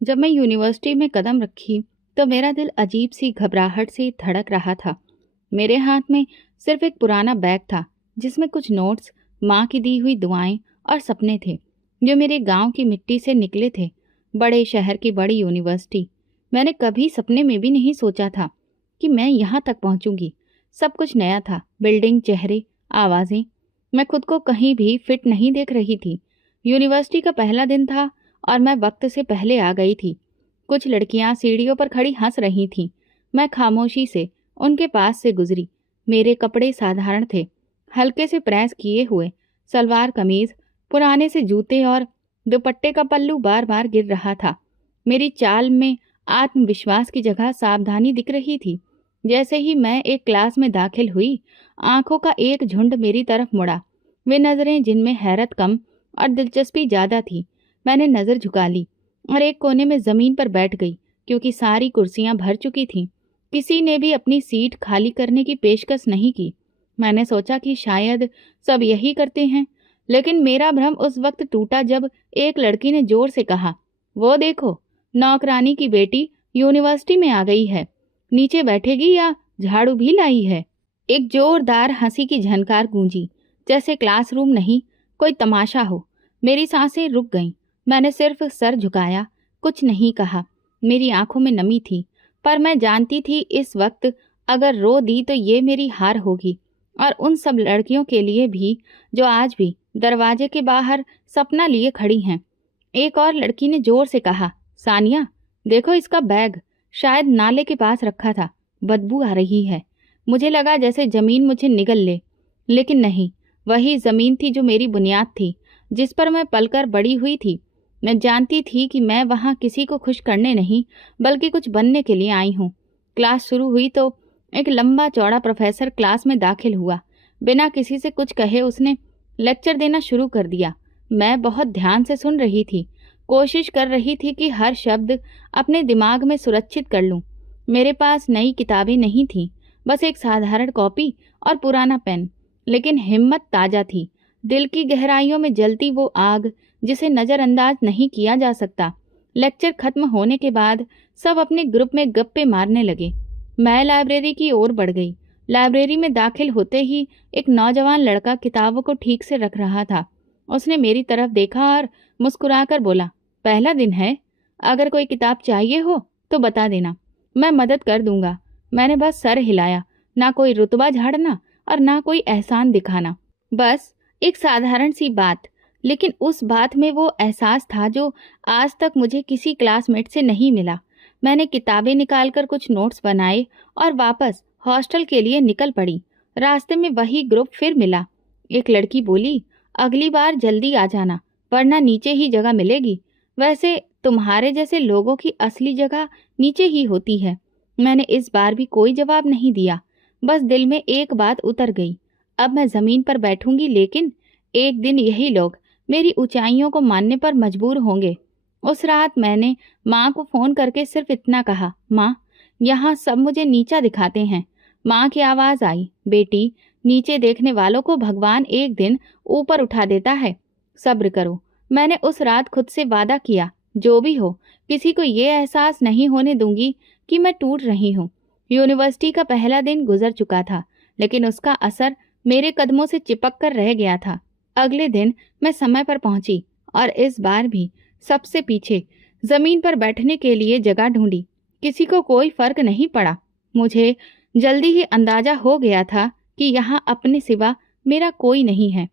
जब मैं यूनिवर्सिटी में कदम रखी तो मेरा दिल अजीब सी घबराहट से धड़क रहा था। मेरे हाथ में सिर्फ एक पुराना बैग था जिसमें कुछ नोट्स, माँ की दी हुई दुआएं और सपने थे जो मेरे गांव की मिट्टी से निकले थे। बड़े शहर की बड़ी यूनिवर्सिटी, मैंने कभी सपने में भी नहीं सोचा था कि मैं यहाँ तक पहुँचूंगी। सब कुछ नया था, बिल्डिंग, चेहरे, आवाज़ें। मैं खुद को कहीं भी फिट नहीं देख रही थी। यूनिवर्सिटी का पहला दिन था और मैं वक्त से पहले आ गई थी। कुछ लड़कियां सीढ़ियों पर खड़ी हंस रही थीं। मैं खामोशी से उनके पास से गुजरी। मेरे कपड़े साधारण थे, हल्के से प्रेस किए हुए सलवार कमीज, पुराने से जूते और दुपट्टे का पल्लू बार बार गिर रहा था। मेरी चाल में आत्मविश्वास की जगह सावधानी दिख रही थी। जैसे ही मैं एक क्लास में दाखिल हुई, आंखों का एक झुंड मेरी तरफ मुड़ा। वे नजरें जिनमें हैरत कम और दिलचस्पी ज्यादा थी। मैंने नजर झुका ली और एक कोने में जमीन पर बैठ गई क्योंकि सारी कुर्सियां भर चुकी थीं। किसी ने भी अपनी सीट खाली करने की पेशकश नहीं की। मैंने सोचा कि शायद सब यही करते हैं, लेकिन मेरा भ्रम उस वक्त टूटा जब एक लड़की ने जोर से कहा, वो देखो, नौकरानी की बेटी यूनिवर्सिटी में आ गई है। नीचे बैठेगी या झाड़ू भी लाई है? एक जोरदार हंसी की झनकार गूंजी, जैसे क्लासरूम नहीं, कोई तमाशा हो। मेरी सांसें रुक गईं। मैंने सिर्फ सर झुकाया, कुछ नहीं कहा। मेरी आंखों में नमी थी, पर मैं जानती थी इस वक्त अगर रो दी तो ये मेरी हार होगी, और उन सब लड़कियों के लिए भी जो आज भी दरवाजे के बाहर सपना लिए खड़ी हैं। एक और लड़की ने जोर से कहा, सानिया, देखो इसका बैग, शायद नाले के पास रखा था, बदबू आ रही है। मुझे लगा जैसे जमीन मुझे निगल ले, लेकिन नहीं, वही जमीन थी जो मेरी बुनियाद थी, जिस पर मैं पलकर बड़ी हुई थी। मैं जानती थी कि मैं वहां किसी को खुश करने नहीं, बल्कि कुछ बनने के लिए आई हूँ। क्लास शुरू हुई तो एक लंबा चौड़ा प्रोफेसर क्लास में दाखिल हुआ। बिना किसी से कुछ कहे उसने लेक्चर देना शुरू कर दिया। मैं बहुत ध्यान से सुन रही थी, कोशिश कर रही थी कि हर शब्द अपने दिमाग में सुरक्षित कर लूं। मेरे पास नई किताबें नहीं थीं, बस एक साधारण कॉपी और पुराना पेन, लेकिन हिम्मत ताजा थी। दिल की गहराइयों में जलती वो आग जिसे नजरअंदाज नहीं किया जा सकता। लेक्चर खत्म होने के बाद सब अपने ग्रुप में गप्पे मारने लगे। मैं लाइब्रेरी की ओर बढ़ गई। लाइब्रेरी में दाखिल होते ही एक नौजवान लड़का किताबों को ठीक से रख रहा था। उसने मेरी तरफ देखा और मुस्कुराकर बोला, पहला दिन है, अगर कोई किताब चाहिए हो तो बता देना, मैं मदद कर दूंगा। मैंने बस सर हिलाया, ना कोई रुतबा झाड़ना और ना कोई एहसान दिखाना, बस एक साधारण सी बात। लेकिन उस बात में वो एहसास था जो आज तक मुझे किसी क्लासमेट से नहीं मिला। मैंने किताबें निकालकर कुछ नोट्स बनाए और वापस हॉस्टल के लिए निकल पड़ी। रास्ते में वही ग्रुप फिर मिला। एक लड़की बोली, अगली बार जल्दी आ जाना, वरना नीचे ही जगह मिलेगी। वैसे तुम्हारे जैसे लोगों की असली जगह नीचे ही होती है। मैंने इस बार भी कोई जवाब नहीं दिया, बस दिल में एक बात उतर गई, अब मैं जमीन पर बैठूंगी, लेकिन एक दिन यही लोग मेरी ऊंचाइयों को मानने पर मजबूर होंगे। उस रात मैंने माँ को फोन करके सिर्फ इतना कहा, माँ, यहाँ सब मुझे नीचा दिखाते हैं। माँ की आवाज आई, बेटी, नीचे देखने वालों को भगवान एक दिन ऊपर उठा देता है, सब्र करो। मैंने उस रात खुद से वादा किया, जो भी हो, किसी को ये एहसास नहीं होने दूंगी कि मैं टूट रही हूँ। यूनिवर्सिटी का पहला दिन गुजर चुका था, लेकिन उसका असर मेरे कदमों से चिपक कर रह गया था। अगले दिन मैं समय पर पहुंची और इस बार भी सबसे पीछे जमीन पर बैठने के लिए जगह ढूंढी। किसी को कोई फर्क नहीं पड़ा। मुझे जल्दी ही अंदाजा हो गया था कि यहाँ अपने सिवा मेरा कोई नहीं है।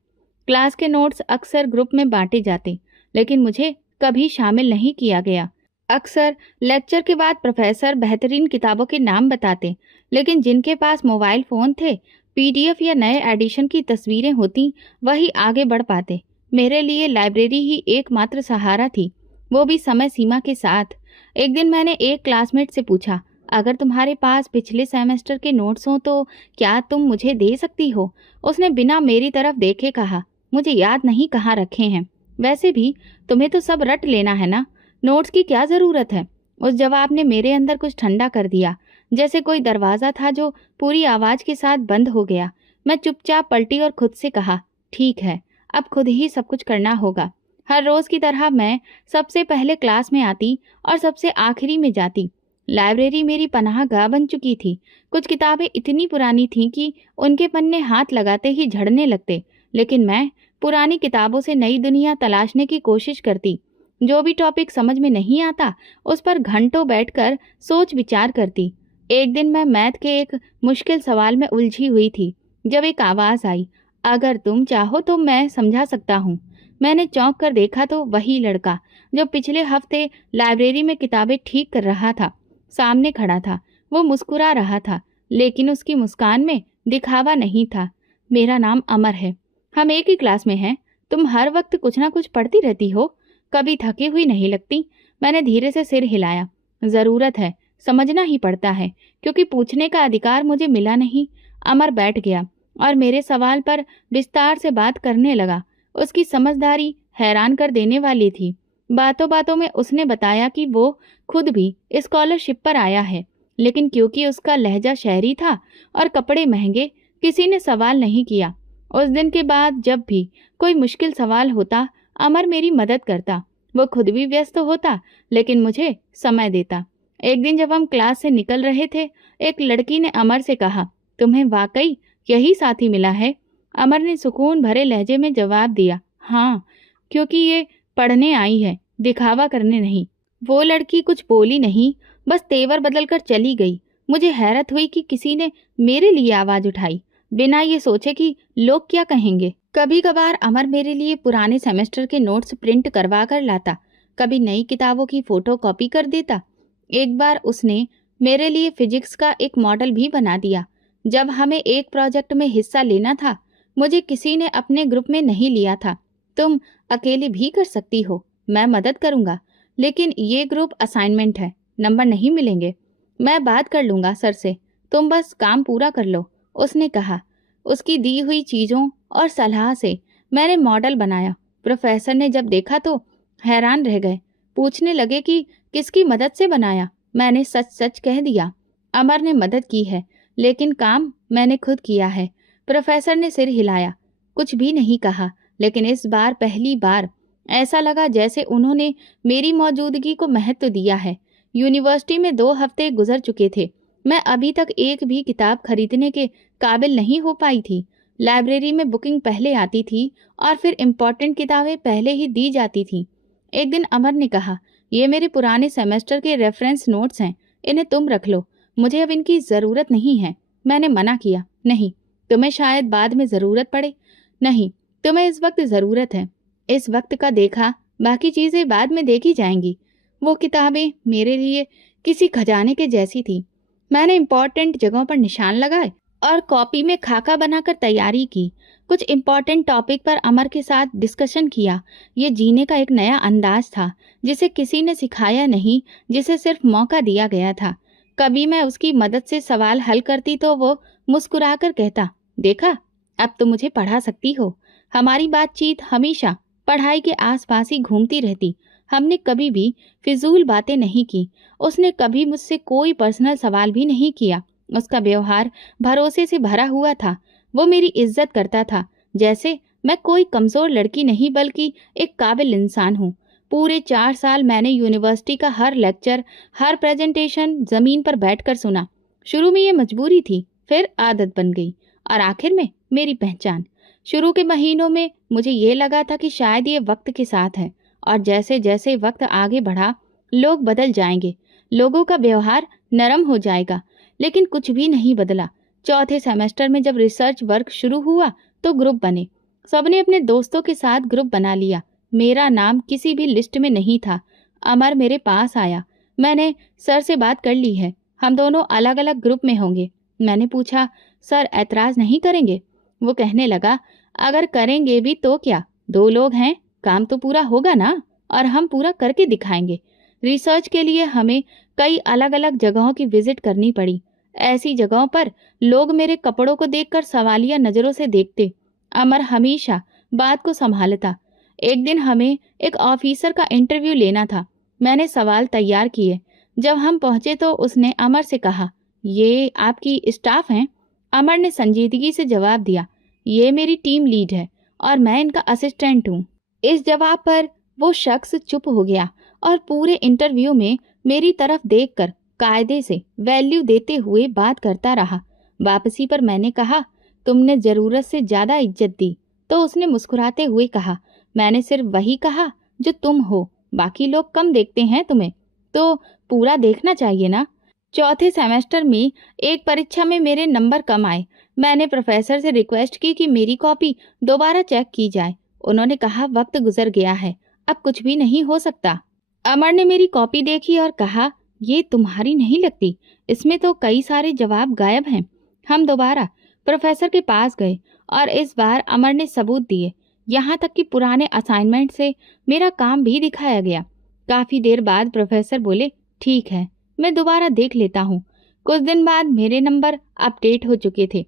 क्लास के नोट्स अक्सर ग्रुप में बांटे जाते, लेकिन मुझे कभी शामिल नहीं किया गया। अक्सर लेक्चर के बाद प्रोफेसर बेहतरीन किताबों के नाम बताते, लेकिन जिनके पास मोबाइल फ़ोन थे, पीडीएफ या नए एडिशन की तस्वीरें होती, वही आगे बढ़ पाते। मेरे लिए लाइब्रेरी ही एकमात्र सहारा थी, वो भी समय सीमा के साथ। एक दिन मैंने एक क्लासमेट से पूछा, अगर तुम्हारे पास पिछले सेमेस्टर के नोट्स हों तो क्या तुम मुझे दे सकती हो? उसने बिना मेरी तरफ देखे कहा, मुझे याद नहीं कहाँ रखे हैं। वैसे भी तुम्हें तो सब रट लेना है ना, नोट्स की क्या ज़रूरत है? उस जवाब ने मेरे अंदर कुछ ठंडा कर दिया, जैसे कोई दरवाज़ा था जो पूरी आवाज़ के साथ बंद हो गया। मैं चुपचाप पलटी और खुद से कहा, ठीक है, अब खुद ही सब कुछ करना होगा। हर रोज की तरह मैं सबसे पहले क्लास में आती और सबसे आखिरी में जाती। लाइब्रेरी मेरी पनाहगाह बन चुकी थी। कुछ किताबें इतनी पुरानी थीं कि उनके पन्ने हाथ लगाते ही झड़ने लगते, लेकिन मैं पुरानी किताबों से नई दुनिया तलाशने की कोशिश करती। जो भी टॉपिक समझ में नहीं आता, उस पर घंटों बैठकर सोच विचार करती। एक दिन मैं मैथ के एक मुश्किल सवाल में उलझी हुई थी, जब एक आवाज़ आई, अगर तुम चाहो तो मैं समझा सकता हूँ। मैंने चौंक कर देखा तो वही लड़का जो पिछले हफ्ते लाइब्रेरी में किताबें ठीक कर रहा था, सामने खड़ा था। वो मुस्कुरा रहा था, लेकिन उसकी मुस्कान में दिखावा नहीं था। मेरा नाम अमर है। हम एक ही क्लास में हैं। तुम हर वक्त कुछ ना कुछ पढ़ती रहती हो, कभी थकी हुई नहीं लगती। मैंने धीरे से सिर हिलाया। ज़रूरत है, समझना ही पड़ता है, क्योंकि पूछने का अधिकार मुझे मिला नहीं। अमर बैठ गया और मेरे सवाल पर विस्तार से बात करने लगा। उसकी समझदारी हैरान कर देने वाली थी। बातों बातों में उसने बताया कि वो खुद भी स्कॉलरशिप पर आया है, लेकिन क्योंकि उसका लहजा शहरी था और कपड़े महंगे, किसी ने सवाल नहीं किया। उस दिन के बाद जब भी कोई मुश्किल सवाल होता, अमर मेरी मदद करता। वो खुद भी व्यस्त होता, लेकिन मुझे समय देता। एक दिन जब हम क्लास से निकल रहे थे, एक लड़की ने अमर से कहा, तुम्हें वाकई यही साथी मिला है? अमर ने सुकून भरे लहजे में जवाब दिया, हाँ, क्योंकि ये पढ़ने आई है, दिखावा करने नहीं। वो लड़की कुछ बोली नहीं, बस तेवर बदलकर चली गई। मुझे हैरत हुई कि किसी ने मेरे लिए आवाज उठाई, बिना ये सोचे कि लोग क्या कहेंगे। कभी कभार अमर मेरे लिए पुराने सेमेस्टर के नोट्स प्रिंट करवा कर लाता, कभी नई किताबों की फोटो कॉपी कर देता। एक बार उसने मेरे लिए फिजिक्स का एक मॉडल भी बना दिया। जब हमें एक प्रोजेक्ट में हिस्सा लेना था, मुझे किसी ने अपने ग्रुप में नहीं लिया था। तुम अकेले भी कर सकती हो, मैं मदद करूंगा, लेकिन ये ग्रुप असाइनमेंट है, नंबर नहीं मिलेंगे। मैं बात कर लूंगा सर से, तुम बस काम पूरा कर लो, उसने कहा। उसकी दी हुई चीज़ों और सलाह से मैंने मॉडल बनाया। प्रोफेसर ने जब देखा तो हैरान रह गए, पूछने लगे कि किसकी मदद से बनाया। मैंने सच सच कह दिया, अमर ने मदद की है, लेकिन काम मैंने खुद किया है। प्रोफेसर ने सिर हिलाया, कुछ भी नहीं कहा, लेकिन इस बार पहली बार ऐसा लगा जैसे उन्होंने मेरी मौजूदगी को महत्व दिया है। यूनिवर्सिटी में 2 हफ्ते गुजर चुके थे। मैं अभी तक एक भी किताब खरीदने के काबिल नहीं हो पाई थी। लाइब्रेरी में बुकिंग पहले आती थी और फिर इम्पॉर्टेंट किताबें पहले ही दी जाती थी। एक दिन अमर ने कहा, ये मेरे पुराने सेमेस्टर के रेफरेंस नोट्स हैं, इन्हें तुम रख लो, मुझे अब इनकी ज़रूरत नहीं है। मैंने मना किया, नहीं, तुम्हें शायद बाद में ज़रूरत पड़े। नहीं, तुम्हें इस वक्त ज़रूरत है। इस वक्त का देखा, बाकी चीज़ें बाद में देखी जाएंगी। वो किताबें मेरे लिए किसी खजाने के जैसी थी। मैंने इम्पॉर्टेंट जगहों पर निशान लगाए और कॉपी में खाका बनाकर तैयारी की। कुछ इम्पॉर्टेंट टॉपिक पर अमर के साथ डिस्कशन किया। ये जीने का एक नया अंदाज था, जिसे किसी ने सिखाया नहीं, जिसे सिर्फ मौका दिया गया था। कभी मैं उसकी मदद से सवाल हल करती तो वो मुस्कुराकर कहता, देखा, अब तो मुझे पढ़ा सकती हो। हमारी बातचीत हमेशा पढ़ाई के आसपास ही घूमती रहती। हमने कभी भी फिजूल बातें नहीं की। उसने कभी मुझसे कोई पर्सनल सवाल भी नहीं किया। उसका व्यवहार भरोसे से भरा हुआ था। वो मेरी इज्जत करता था, जैसे मैं कोई कमज़ोर लड़की नहीं बल्कि एक काबिल इंसान हूँ। पूरे 4 साल मैंने यूनिवर्सिटी का हर लेक्चर, हर प्रेजेंटेशन ज़मीन पर बैठकर सुना। शुरू में ये मजबूरी थी, फिर आदत बन गई और आखिर में मेरी पहचान। शुरू के महीनों में मुझे ये लगा था कि शायद ये वक्त के साथ है, और जैसे जैसे वक्त आगे बढ़ा, लोग बदल जाएंगे, लोगों का व्यवहार नरम हो जाएगा, लेकिन कुछ भी नहीं बदला। चौथे सेमेस्टर में जब रिसर्च वर्क शुरू हुआ तो ग्रुप बने। सबने अपने दोस्तों के साथ ग्रुप बना लिया। मेरा नाम किसी भी लिस्ट में नहीं था। अमर मेरे पास आया, मैंने सर से बात कर ली है, हम दोनों अलग अलग ग्रुप में होंगे। मैंने पूछा, सर ऐतराज़ नहीं करेंगे? वो कहने लगा, अगर करेंगे भी तो क्या, 2 लोग हैं, काम तो पूरा होगा ना, और हम पूरा करके दिखाएंगे। रिसर्च के लिए हमें कई अलग अलग जगहों की विजिट करनी पड़ी। ऐसी जगहों पर लोग मेरे कपड़ों को देखकर सवालिया नज़रों से देखते। अमर हमेशा बात को संभालता। एक दिन हमें एक ऑफिसर का इंटरव्यू लेना था। मैंने सवाल तैयार किए। जब हम पहुंचे तो उसने अमर से कहा, ये आपकी स्टाफ हैं? अमर ने संजीदगी से जवाब दिया, ये मेरी टीम लीड है और मैं इनका असिस्टेंट हूँ। इस जवाब पर वो शख्स चुप हो गया और पूरे इंटरव्यू में मेरी तरफ देखकर कायदे से वैल्यू देते हुए बात करता रहा। वापसी पर मैंने कहा, तुमने ज़रूरत से ज़्यादा इज्जत दी। तो उसने मुस्कुराते हुए कहा, मैंने सिर्फ वही कहा जो तुम हो, बाकी लोग कम देखते हैं तुम्हें, तो पूरा देखना चाहिए ना। चौथे सेमेस्टर में एक परीक्षा में मेरे नंबर कम आए। मैंने प्रोफेसर से रिक्वेस्ट की कि मेरी कॉपी दोबारा चेक की जाए। उन्होंने कहा, वक्त गुजर गया है, अब कुछ भी नहीं हो सकता। अमर ने मेरी कॉपी देखी और कहा, ये तुम्हारी नहीं लगती, इसमें तो कई सारे जवाब गायब हैं। हम दोबारा प्रोफेसर के पास गए और इस बार अमर ने सबूत दिए, यहाँ तक कि पुराने असाइनमेंट से मेरा काम भी दिखाया गया। काफ़ी देर बाद प्रोफेसर बोले, ठीक है, मैं दोबारा देख लेता हूँ। कुछ दिन बाद मेरे नंबर अपडेट हो चुके थे।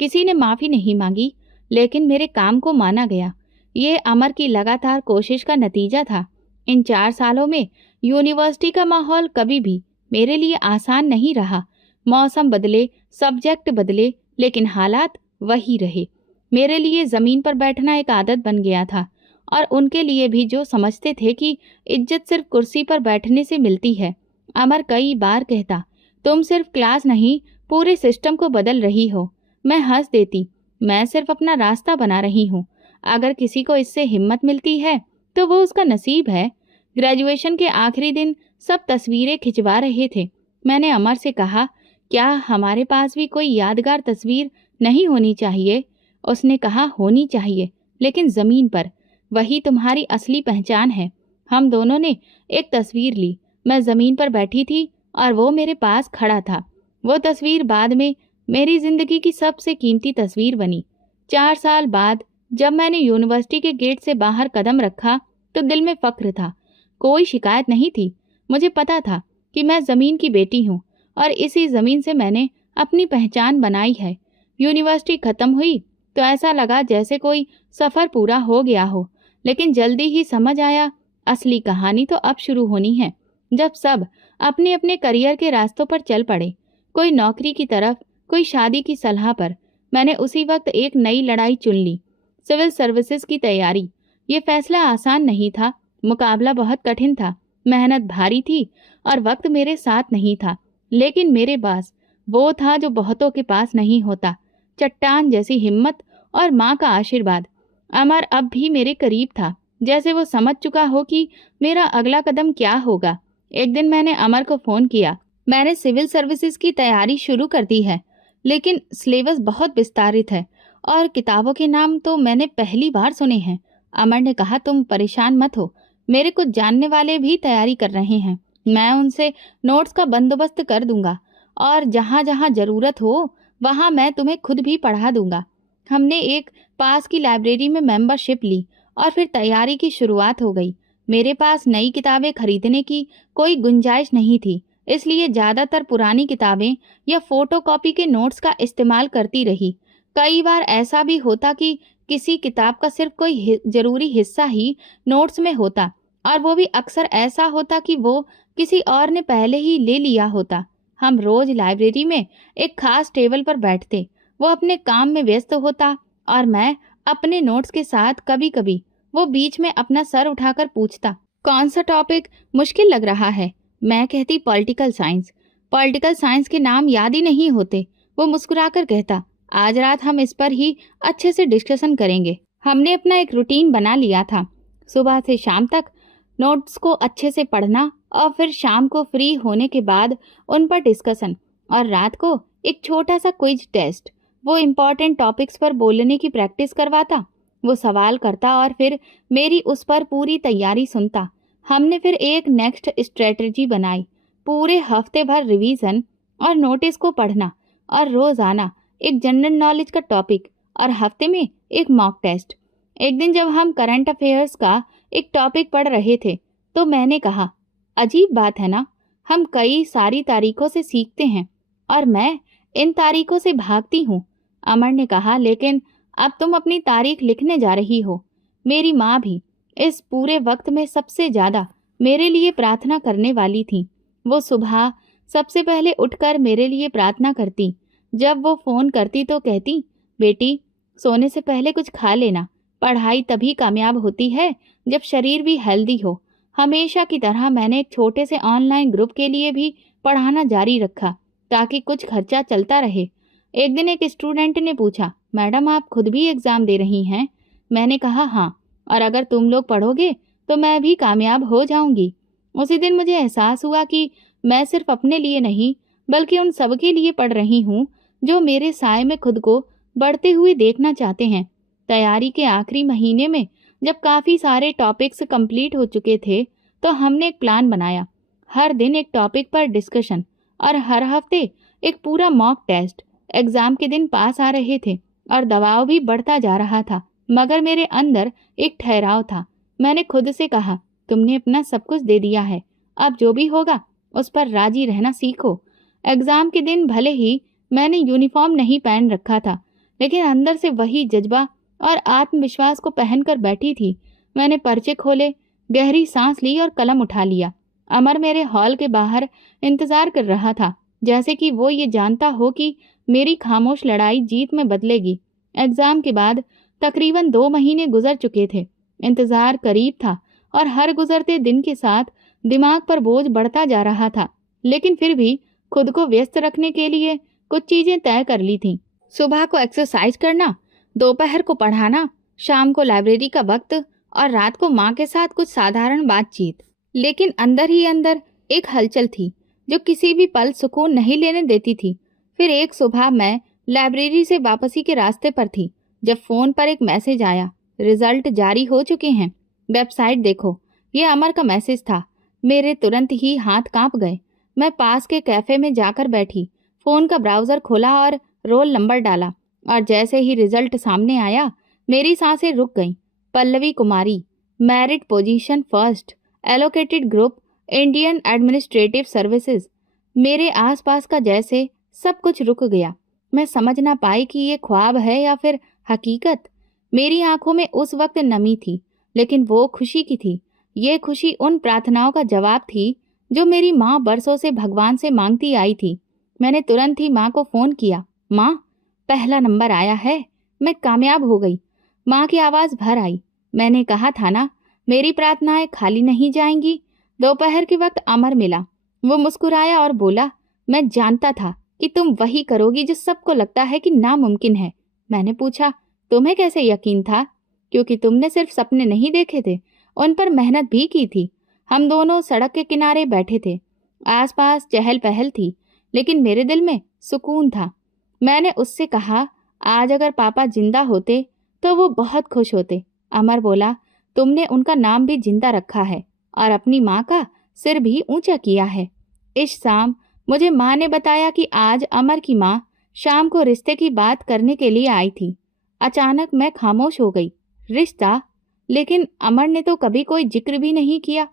किसी ने माफ़ी नहीं मांगी, लेकिन मेरे काम को माना गया। ये अमर की लगातार कोशिश का नतीजा था। इन 4 सालों में यूनिवर्सिटी का माहौल कभी भी मेरे लिए आसान नहीं रहा। मौसम बदले, सब्जेक्ट बदले, लेकिन हालात वही रहे। मेरे लिए ज़मीन पर बैठना एक आदत बन गया था, और उनके लिए भी, जो समझते थे कि इज्जत सिर्फ कुर्सी पर बैठने से मिलती है। अमर कई बार कहता, तुम सिर्फ क्लास नहीं, पूरे सिस्टम को बदल रही हो। मैं हंस देती, मैं सिर्फ अपना रास्ता बना रही हूँ। अगर किसी को इससे हिम्मत मिलती है तो वो उसका नसीब है। ग्रेजुएशन के आखिरी दिन सब तस्वीरें खिंचवा रहे थे। मैंने अमर से कहा, क्या हमारे पास भी कोई यादगार तस्वीर नहीं होनी चाहिए? उसने कहा, होनी चाहिए, लेकिन ज़मीन पर। वही तुम्हारी असली पहचान है। हम दोनों ने एक तस्वीर ली। मैं ज़मीन पर बैठी थी और वो मेरे पास खड़ा था। वो तस्वीर बाद में मेरी ज़िंदगी की सबसे कीमती तस्वीर बनी। 4 साल बाद जब मैंने यूनिवर्सिटी के गेट से बाहर कदम रखा तो दिल में फ़ख्र था, कोई शिकायत नहीं थी। मुझे पता था कि मैं ज़मीन की बेटी हूँ और इसी ज़मीन से मैंने अपनी पहचान बनाई है। यूनिवर्सिटी ख़त्म हुई तो ऐसा लगा जैसे कोई सफ़र पूरा हो गया हो, लेकिन जल्दी ही समझ आया, असली कहानी तो अब शुरू होनी है, जब सब अपने अपने करियर के रास्तों पर चल पड़े। कोई नौकरी की तरफ, कोई शादी की सलाह पर। मैंने उसी वक्त एक नई लड़ाई चुन ली, सिविल सर्विसेज की तैयारी। ये फैसला आसान नहीं था, मुकाबला बहुत कठिन था, मेहनत भारी थी और वक्त मेरे साथ नहीं था। लेकिन मेरे पास वो था जो बहुतों के पास नहीं होता, चट्टान जैसी हिम्मत और माँ का आशीर्वाद। अमर अब भी मेरे करीब था, जैसे वो समझ चुका हो कि मेरा अगला कदम क्या होगा। एक दिन मैंने अमर को फ़ोन किया, मैंने सिविल सर्विसेज की तैयारी शुरू कर दी है, लेकिन सिलेबस बहुत विस्तारित है और किताबों के नाम तो मैंने पहली बार सुने हैं। अमर ने कहा, तुम परेशान मत हो, मेरे कुछ जानने वाले भी तैयारी कर रहे हैं। मैं उनसे नोट्स का बंदोबस्त कर दूंगा और जहाँ जहाँ ज़रूरत हो वहाँ मैं तुम्हें खुद भी पढ़ा दूंगा। हमने एक पास की लाइब्रेरी में मेंबरशिप ली और फिर तैयारी की शुरुआत हो गई। मेरे पास नई किताबें खरीदने की कोई गुंजाइश नहीं थी, इसलिए ज़्यादातर पुरानी किताबें या फ़ोटोकॉपी के नोट्स का इस्तेमाल करती रही। कई बार ऐसा भी होता कि किसी किताब का सिर्फ कोई ज़रूरी हिस्सा ही नोट्स में होता, और वो भी अक्सर ऐसा होता कि वो किसी और ने पहले ही ले लिया होता। हम रोज़ लाइब्रेरी में एक खास टेबल पर बैठते, वो अपने काम में व्यस्त होता और मैं अपने नोट्स के साथ। कभी कभी वो बीच में अपना सर उठाकर पूछता, कौन सा टॉपिक मुश्किल लग रहा है? मैं कहती, पॉलिटिकल साइंस। पॉलिटिकल साइंस के नाम याद ही नहीं होते। वो मुस्कुराकर कहता, आज रात हम इस पर ही अच्छे से डिस्कशन करेंगे। हमने अपना एक रूटीन बना लिया था, सुबह से शाम तक नोट्स को अच्छे से पढ़ना और फिर शाम को फ्री होने के बाद उन पर डिस्कशन, और रात को एक छोटा सा क्विज टेस्ट। वो इम्पॉर्टेंट टॉपिक्स पर बोलने की प्रैक्टिस करवाता, वो सवाल करता और फिर मेरी उस पर पूरी तैयारी सुनता। हमने फिर एक नेक्स्ट स्ट्रेटजी बनाई, पूरे हफ्ते भर रिवीजन और नोटिस को पढ़ना, और रोज़ाना एक जनरल नॉलेज का टॉपिक और हफ्ते में एक मॉक टेस्ट। एक दिन जब हम करंट अफेयर्स का एक टॉपिक पढ़ रहे थे तो मैंने कहा, अजीब बात है ना, हम कई सारी तारीखों से सीखते हैं और मैं इन तारीखों से भागती हूँ। अमर ने कहा, लेकिन अब तुम अपनी तारीख लिखने जा रही हो। मेरी माँ भी इस पूरे वक्त में सबसे ज़्यादा मेरे लिए प्रार्थना करने वाली थी। वो सुबह सबसे पहले उठकर मेरे लिए प्रार्थना करती। जब वो फ़ोन करती तो कहती, बेटी सोने से पहले कुछ खा लेना, पढ़ाई तभी कामयाब होती है जब शरीर भी हेल्दी हो। हमेशा की तरह मैंने एक छोटे से ऑनलाइन ग्रुप के लिए भी पढ़ाना जारी रखा ताकि कुछ खर्चा चलता रहे। एक दिन एक स्टूडेंट ने पूछा, मैडम आप खुद भी एग्जाम दे रही हैं? मैंने कहा हाँ, और अगर तुम लोग पढ़ोगे तो मैं भी कामयाब हो जाऊंगी। उसी दिन मुझे एहसास हुआ कि मैं सिर्फ अपने लिए नहीं बल्कि उन सबके लिए पढ़ रही हूँ जो मेरे साय में खुद को बढ़ते हुए देखना चाहते हैं। तैयारी के आखिरी महीने में जब काफ़ी सारे टॉपिक्स कंप्लीट हो चुके थे तो हमने एक प्लान बनाया। हर दिन एक टॉपिक पर डिस्कशन और हर हफ्ते एक पूरा मॉक टेस्ट। एग्ज़ाम के दिन पास आ रहे थे और दबाव भी बढ़ता जा रहा था, मगर मेरे अंदर एक ठहराव था। मैंने खुद से कहा, तुमने अपना सब कुछ दे दिया है, अब जो भी होगा उस पर राजी रहना सीखो। एग्ज़ाम के दिन भले ही मैंने यूनिफॉर्म नहीं पहन रखा था, लेकिन अंदर से वही जज्बा और आत्मविश्वास को पहनकर बैठी थी। मैंने पर्चे खोले, गहरी सांस ली और कलम उठा लिया। अमर मेरे हॉल के बाहर इंतजार कर रहा था, जैसे कि वो ये जानता हो कि मेरी खामोश लड़ाई जीत में बदलेगी। एग्ज़ाम के बाद तकरीबन 2 महीने गुजर चुके थे। इंतजार करीब था और हर गुजरते दिन के साथ दिमाग पर बोझ बढ़ता जा रहा था, लेकिन फिर भी खुद को व्यस्त रखने के लिए कुछ चीज़ें तय कर ली थीं। सुबह को एक्सरसाइज करना, दोपहर को पढ़ाना, शाम को लाइब्रेरी का वक्त और रात को माँ के साथ कुछ साधारण बातचीत। लेकिन अंदर ही अंदर एक हलचल थी जो किसी भी पल सुकून नहीं लेने देती थी। फिर एक सुबह मैं लाइब्रेरी से वापसी के रास्ते पर थी जब फ़ोन पर एक मैसेज आया, रिजल्ट जारी हो चुके हैं, वेबसाइट देखो। ये अमर का मैसेज था। मेरे तुरंत ही हाथ कांप गए। मैं पास के कैफ़े में जाकर बैठी, फ़ोन का ब्राउज़र खोला और रोल नंबर डाला, और जैसे ही रिजल्ट सामने आया मेरी सांसें रुक गईं। Pallavi Kumari, merit position first, allocated group, Indian administrative services. मेरे आसपास का जैसे सब कुछ रुक गया। मैं समझ ना पाई कि ये ख्वाब है या फिर हकीकत। मेरी आंखों में उस वक्त नमी थी, लेकिन वो खुशी की थी। ये खुशी उन प्रार्थनाओं का जवाब थी जो मेरी माँ बरसों से भगवान से मांगती आई थी। मैंने तुरंत ही माँ को फ़ोन किया, माँ पहला नंबर आया है, मैं कामयाब हो गई। माँ की आवाज़ भर आई, मैंने कहा था ना, मेरी प्रार्थनाएं खाली नहीं जाएंगी। दोपहर के वक्त अमर मिला। वो मुस्कुराया और बोला, मैं जानता था कि तुम वही करोगी जो सबको लगता है कि नामुमकिन है। मैंने पूछा, तुम्हें कैसे यकीन था? क्योंकि तुमने सिर्फ सपने नहीं देखे थे, उन पर मेहनत भी की थी। हम दोनों सड़क के किनारे बैठे थे। आसपास चहल पहल थी, लेकिन मेरे दिल में सुकून था। मैंने उससे कहा, आज अगर पापा जिंदा होते तो वो बहुत खुश होते। अमर बोला, तुमने उनका नाम भी जिंदा रखा है और अपनी माँ का सिर भी ऊंचा किया है। इस शाम मुझे माँ ने बताया कि आज अमर की माँ शाम को रिश्ते की बात करने के लिए आई थी। अचानक मैं खामोश हो गई। रिश्ता? लेकिन अमर ने तो कभी कोई जिक्र भी नहीं किया।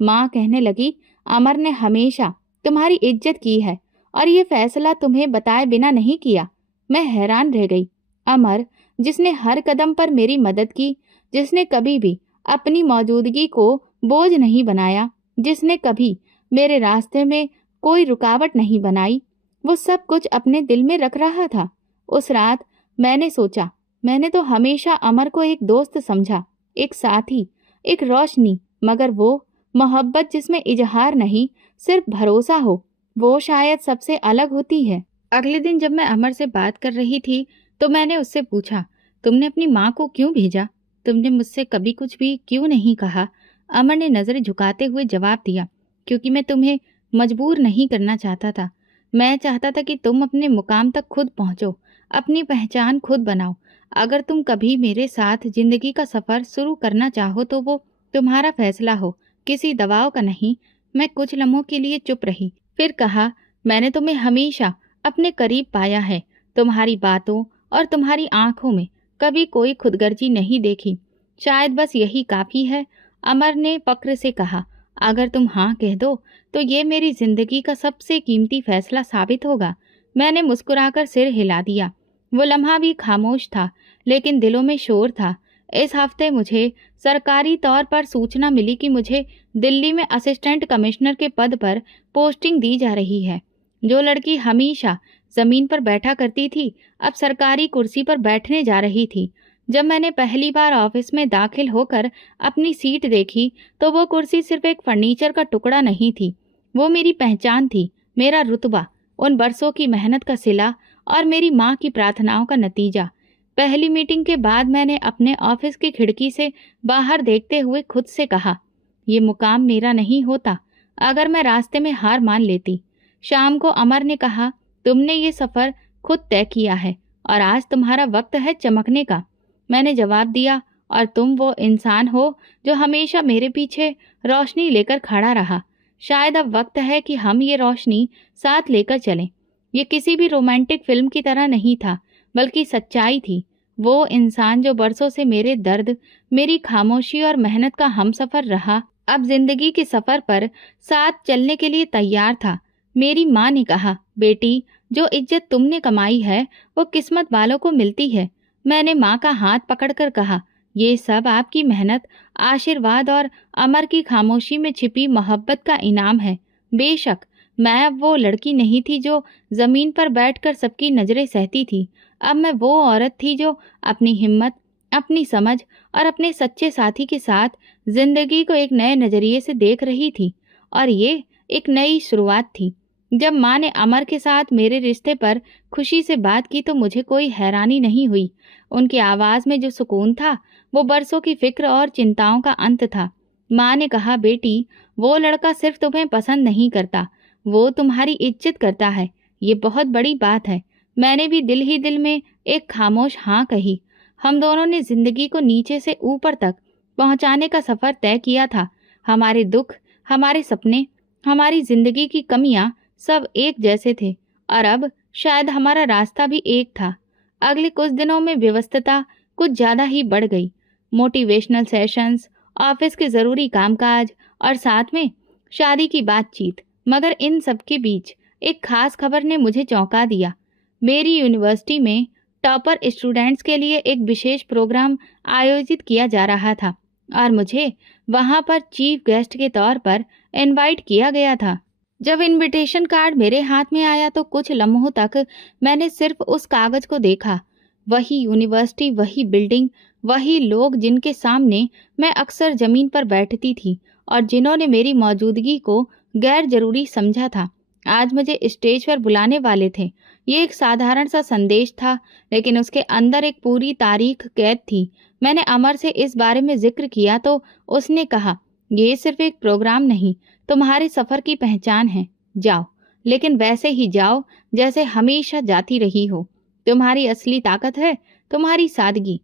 माँ कहने लगी, अमर ने हमेशा तुम्हारी इज्जत की है और ये फैसला तुम्हें बताए बिना नहीं किया। मैं हैरान रह गई। अमर, जिसने हर कदम पर मेरी मदद की, जिसने कभी भी अपनी मौजूदगी को बोझ नहीं बनाया, जिसने कभी मेरे रास्ते में कोई रुकावट नहीं बनाई, वो सब कुछ अपने दिल में रख रहा था। उस रात मैंने सोचा, मैंने तो हमेशा अमर को एक दोस्त समझा, एक साथी, एक रोशनी, मगर वो मोहब्बत जिसमें इजहार नहीं सिर्फ भरोसा हो, वो शायद सबसे अलग होती है। अगले दिन जब मैं अमर से बात कर रही थी तो मैंने उससे पूछा, तुमने अपनी माँ को क्यों भेजा? तुमने मुझसे कभी कुछ भी क्यों नहीं कहा? अमर ने नज़रें झुकाते हुए जवाब दिया, क्योंकि मैं तुम्हें मजबूर नहीं करना चाहता था। मैं चाहता था कि तुम अपने मुकाम तक खुद पहुँचो, अपनी पहचान खुद बनाओ। अगर तुम कभी मेरे साथ ज़िंदगी का सफ़र शुरू करना चाहो तो वो तुम्हारा फैसला हो, किसी दबाव का नहीं। मैं कुछ लम्हों के लिए चुप रही, फिर कहा, मैंने तुम्हें हमेशा अपने करीब पाया है। तुम्हारी बातों और तुम्हारी आंखों में कभी कोई खुदगर्जी नहीं देखी। शायद बस यही काफ़ी है। अमर ने फक्र से कहा, अगर तुम हाँ कह दो तो ये मेरी ज़िंदगी का सबसे कीमती फैसला साबित होगा। मैंने मुस्कुराकर सिर हिला दिया। वो लम्हा भी खामोश था, लेकिन दिलों में शोर था। इस हफ्ते मुझे सरकारी तौर पर सूचना मिली कि मुझे दिल्ली में असिस्टेंट कमिश्नर के पद पर पोस्टिंग दी जा रही है। जो लड़की हमेशा ज़मीन पर बैठा करती थी, अब सरकारी कुर्सी पर बैठने जा रही थी। जब मैंने पहली बार ऑफिस में दाखिल होकर अपनी सीट देखी तो वो कुर्सी सिर्फ एक फर्नीचर का टुकड़ा नहीं थी, वो मेरी पहचान थी, मेरा रुतबा, उन बरसों की मेहनत का सिला और मेरी माँ की प्रार्थनाओं का नतीजा। पहली मीटिंग के बाद मैंने अपने ऑफिस की खिड़की से बाहर देखते हुए खुद से कहा, ये मुकाम मेरा नहीं होता अगर मैं रास्ते में हार मान लेती। शाम को अमर ने कहा, तुमने ये सफ़र खुद तय किया है और आज तुम्हारा वक्त है चमकने का। मैंने जवाब दिया, और तुम वो इंसान हो जो हमेशा मेरे पीछे रोशनी लेकर खड़ा रहा। शायद अब वक्त है कि हम ये रोशनी साथ लेकर चलें। ये किसी भी रोमांटिक फिल्म की तरह नहीं था, बल्कि सच्चाई थी। वो इंसान जो बरसों से मेरे दर्द, मेरी खामोशी और मेहनत का हमसफर रहा, अब जिंदगी के सफर पर साथ चलने के लिए तैयार था। मेरी माँ ने कहा, बेटी, जो इज्जत तुमने कमाई है वो किस्मत वालों को मिलती है। मैंने माँ का हाथ पकड़कर कहा, ये सब आपकी मेहनत, आशीर्वाद और अमर की खामोशी में छिपी मोहब्बत का इनाम है। बेशक मैं अब वो लड़की नहीं थी जो जमीन पर बैठकर सबकी नजरें सहती थी। अब मैं वो औरत थी जो अपनी हिम्मत, अपनी समझ और अपने सच्चे साथी के साथ जिंदगी को एक नए नजरिए से देख रही थी। और ये एक नई शुरुआत थी। जब माँ ने अमर के साथ मेरे रिश्ते पर खुशी से बात की तो मुझे कोई हैरानी नहीं हुई। उनकी आवाज़ में जो सुकून था वो बरसों की फिक्र और चिंताओं का अंत था। माँ ने कहा, बेटी, वो लड़का सिर्फ तुम्हें पसंद नहीं करता, वो तुम्हारी इज्जत करता है। ये बहुत बड़ी बात है। मैंने भी दिल ही दिल में एक खामोश हाँ कही। हम दोनों ने जिंदगी को नीचे से ऊपर तक पहुंचाने का सफ़र तय किया था। हमारे दुख, हमारे सपने, हमारी जिंदगी की कमियां सब एक जैसे थे, और अब शायद हमारा रास्ता भी एक था। अगले कुछ दिनों में व्यस्तता कुछ ज़्यादा ही बढ़ गई। मोटिवेशनल सेशंस, ऑफिस के ज़रूरी कामकाज और साथ में शादी की बातचीत। मगर इन सब के बीच एक खास खबर ने मुझे चौंका दिया। मेरी यूनिवर्सिटी में टॉपर स्टूडेंट्स के लिए एक विशेष प्रोग्राम आयोजित किया जा रहा था और मुझे वहाँ पर चीफ गेस्ट के तौर पर इनवाइट किया गया था। जब इनविटेशन कार्ड मेरे हाथ में आया तो कुछ लम्हों तक मैंने सिर्फ उस कागज को देखा। वही यूनिवर्सिटी, वही बिल्डिंग, वही लोग जिनके सामने मैं अक्सर जमीन पर बैठती थी और जिन्होंने मेरी मौजूदगी को गैर जरूरी समझा था, आज मुझे स्टेज पर बुलाने वाले थे। ये एक साधारण सा संदेश था, लेकिन उसके अंदर एक पूरी तारीख कैद थी। मैंने अमर से इस बारे में जिक्र किया तो उसने कहा, ये सिर्फ एक प्रोग्राम नहीं, तुम्हारे सफ़र की पहचान है। जाओ, लेकिन वैसे ही जाओ जैसे हमेशा जाती रही हो। तुम्हारी असली ताकत है तुम्हारी सादगी।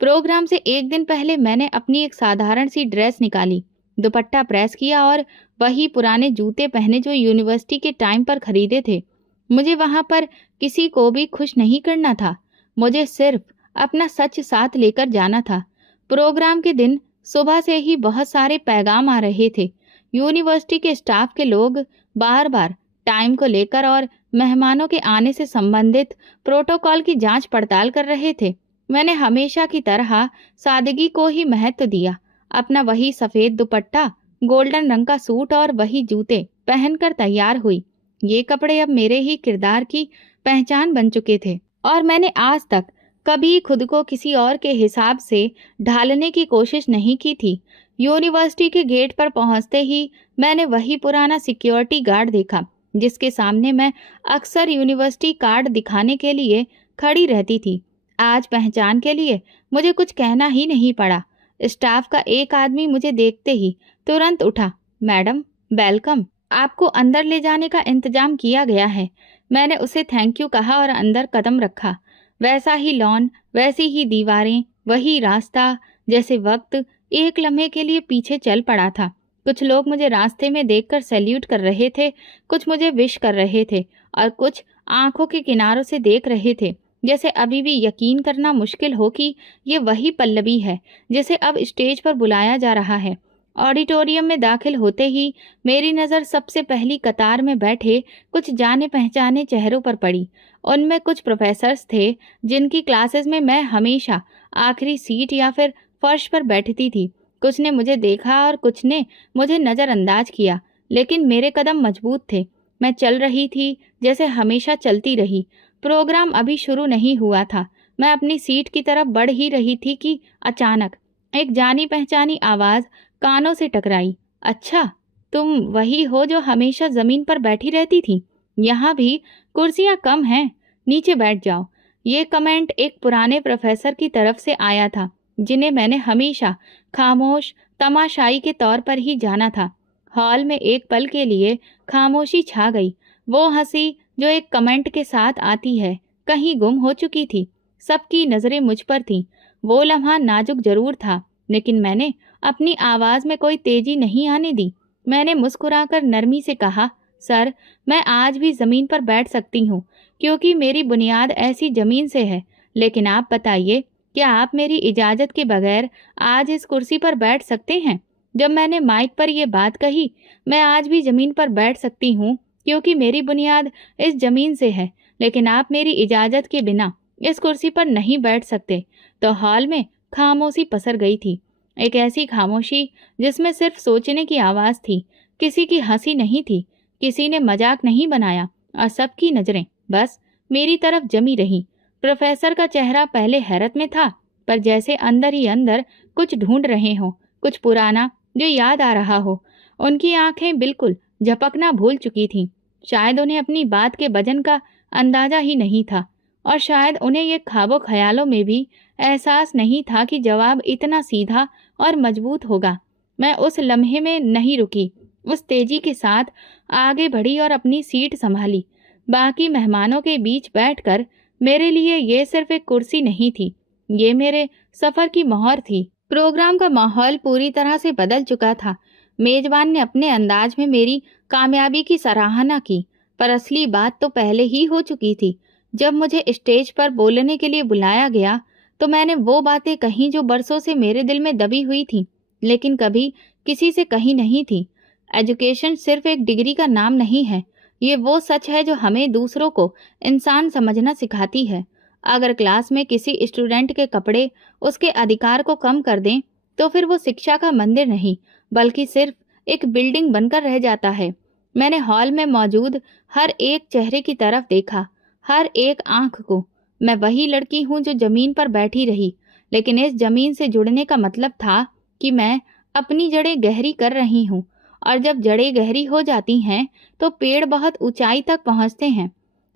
प्रोग्राम से एक दिन पहले मैंने अपनी एक साधारण सी ड्रेस निकाली, दुपट्टा प्रेस किया और वही पुराने जूते पहने जो यूनिवर्सिटी के टाइम पर खरीदे थे। मुझे वहाँ पर किसी को भी खुश नहीं करना था, मुझे सिर्फ अपना सच साथ लेकर जाना था। प्रोग्राम के दिन सुबह से ही बहुत सारे पैगाम आ रहे थे। यूनिवर्सिटी के स्टाफ के लोग बार बार टाइम को लेकर और मेहमानों के आने से संबंधित प्रोटोकॉल की जांच पड़ताल कर रहे थे। मैंने हमेशा की तरह सादगी को ही महत्व दिया। अपना वही सफ़ेद दुपट्टा, गोल्डन रंग का सूट और वही जूते पहनकर तैयार हुई। ये कपड़े अब मेरे ही किरदार की पहचान बन चुके थे और मैंने आज तक कभी खुद को किसी और के हिसाब से ढालने की कोशिश नहीं की थी। यूनिवर्सिटी के गेट पर पहुंचते ही मैंने वही पुराना सिक्योरिटी गार्ड देखा जिसके सामने मैं अक्सर यूनिवर्सिटी कार्ड दिखाने के लिए खड़ी रहती थी। आज पहचान के लिए मुझे कुछ कहना ही नहीं पड़ा। स्टाफ का एक आदमी मुझे देखते ही तुरंत उठा, मैडम वेलकम, आपको अंदर ले जाने का इंतजाम किया गया है। मैंने उसे थैंक यू कहा और अंदर कदम रखा। वैसा ही लॉन, वैसी ही दीवारें, वही रास्ता, जैसे वक्त एक लम्हे के लिए पीछे चल पड़ा था। कुछ लोग मुझे रास्ते में देखकर सैल्यूट कर रहे थे, कुछ मुझे विश कर रहे थे और कुछ आंखों के किनारों से देख रहे थे, जैसे अभी भी यकीन करना मुश्किल हो कि ये वही पल्लवी है जिसे अब स्टेज पर बुलाया जा रहा है। ऑडिटोरियम में दाखिल होते ही मेरी नज़र सबसे पहली कतार में बैठे कुछ जाने पहचाने चेहरों पर पड़ी। उनमें कुछ प्रोफेसर्स थे जिनकी क्लासेस में मैं हमेशा आखिरी सीट या फिर फर्श पर बैठती थी। कुछ ने मुझे देखा और कुछ ने मुझे नज़रअंदाज किया, लेकिन मेरे कदम मजबूत थे। मैं चल रही थी जैसे हमेशा चलती रही। प्रोग्राम अभी शुरू नहीं हुआ था, मैं अपनी सीट की तरफ बढ़ ही रही थी कि अचानक एक जानी पहचानी आवाज़ कानों से टकराई। अच्छा, तुम वही हो जो हमेशा ज़मीन पर बैठी रहती थी? यहाँ भी कुर्सियाँ कम हैं, नीचे बैठ जाओ। ये कमेंट एक पुराने प्रोफेसर की तरफ से आया था, जिन्हें मैंने हमेशा खामोश तमाशाई के तौर पर ही जाना था। हॉल में एक पल के लिए खामोशी छा गई। वो हंसी जो एक कमेंट के साथ आती है, कहीं गुम हो चुकी थी। सबकी नज़रें मुझ पर थीं। वो लम्हा नाजुक जरूर था, लेकिन मैंने अपनी आवाज़ में कोई तेजी नहीं आने दी। मैंने मुस्कुराकर नरमी से कहा, सर, मैं आज भी ज़मीन पर बैठ सकती हूँ, क्योंकि मेरी बुनियाद ऐसी ज़मीन से है। लेकिन आप बताइए, क्या आप मेरी इजाज़त के बगैर आज इस कुर्सी पर बैठ सकते हैं? जब मैंने माइक पर यह बात कही, मैं आज भी ज़मीन पर बैठ सकती हूँ, क्योंकि मेरी बुनियाद इस ज़मीन से है, लेकिन आप मेरी इजाज़त के बिना इस कुर्सी पर नहीं बैठ सकते। तो हॉल में खामोशी पसर गई थी। एक ऐसी खामोशी जिसमें सिर्फ सोचने की आवाज़ थी। किसी की हंसी नहीं थी, किसी ने मजाक नहीं बनाया, और सबकी नज़रें बस मेरी तरफ जमी रहीं। प्रोफेसर का चेहरा पहले हैरत में था, पर जैसे अंदर ही अंदर कुछ ढूंढ रहे हों, कुछ पुराना जो याद आ रहा हो। उनकी आंखें बिल्कुल झपकना भूल चुकी थीं। शायद उन्हें अपनी बात के वजन का अंदाजा ही नहीं था, और शायद उन्हें ये ख्वाबों ख्यालों में भी एहसास नहीं था कि जवाब इतना सीधा और मजबूत होगा। मैं उस लम्हे में नहीं रुकी, उस तेजी के साथ आगे बढ़ी और अपनी सीट संभाली। बाकी मेहमानों के बीच बैठकर मेरे लिए ये सिर्फ एक कुर्सी नहीं थी, ये मेरे सफ़र की मोहर थी। प्रोग्राम का माहौल पूरी तरह से बदल चुका था। मेजबान ने अपने अंदाज में मेरी कामयाबी की सराहना की, पर असली बात तो पहले ही हो चुकी थी। जब मुझे स्टेज पर बोलने के लिए बुलाया गया, तो मैंने वो बातें कहीं जो बरसों से मेरे दिल में दबी हुई थी, लेकिन कभी किसी से कही नहीं थी। एजुकेशन सिर्फ एक डिग्री का नाम नहीं है, ये वो सच है जो हमें दूसरों को इंसान समझना सिखाती है। अगर क्लास में किसी स्टूडेंट के कपड़े उसके अधिकार को कम कर दें, तो फिर वो शिक्षा का मंदिर नहीं, बल्कि सिर्फ एक बिल्डिंग बनकर रह जाता है। मैंने हॉल में मौजूद हर एक चेहरे की तरफ देखा, हर एक आंख को। मैं वही लड़की हूँ जो जमीन पर बैठी रही, लेकिन इस जमीन से जुड़ने का मतलब था कि मैं अपनी जड़ें गहरी कर रही हूँ, और जब जड़ें गहरी हो जाती हैं तो पेड़ बहुत ऊंचाई तक पहुँचते हैं।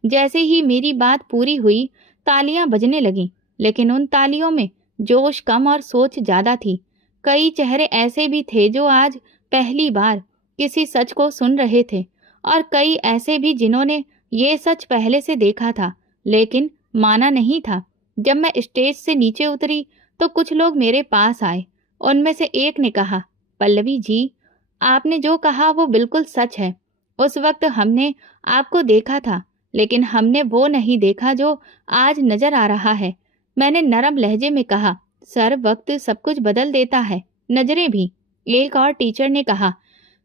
जैसे ही मेरी बात पूरी हुई, तालियां बजने लगीं, लेकिन उन तालियों में जोश कम और सोच ज़्यादा थी। कई चेहरे ऐसे भी थे जो आज पहली बार किसी सच को सुन रहे थे, और कई ऐसे भी जिन्होंने ये सच पहले से देखा था, लेकिन माना नहीं था। जब मैं स्टेज से नीचे उतरी, तो कुछ लोग मेरे पास आए। उनमें से एक ने कहा, पल्लवी जी, आपने जो कहा वो बिल्कुल सच है। उस वक्त हमने आपको देखा था, लेकिन हमने वो नहीं देखा जो आज नजर आ रहा है। मैंने नरम लहजे में कहा, सर, वक्त सब कुछ बदल देता है, नजरें भी। एक और टीचर ने कहा,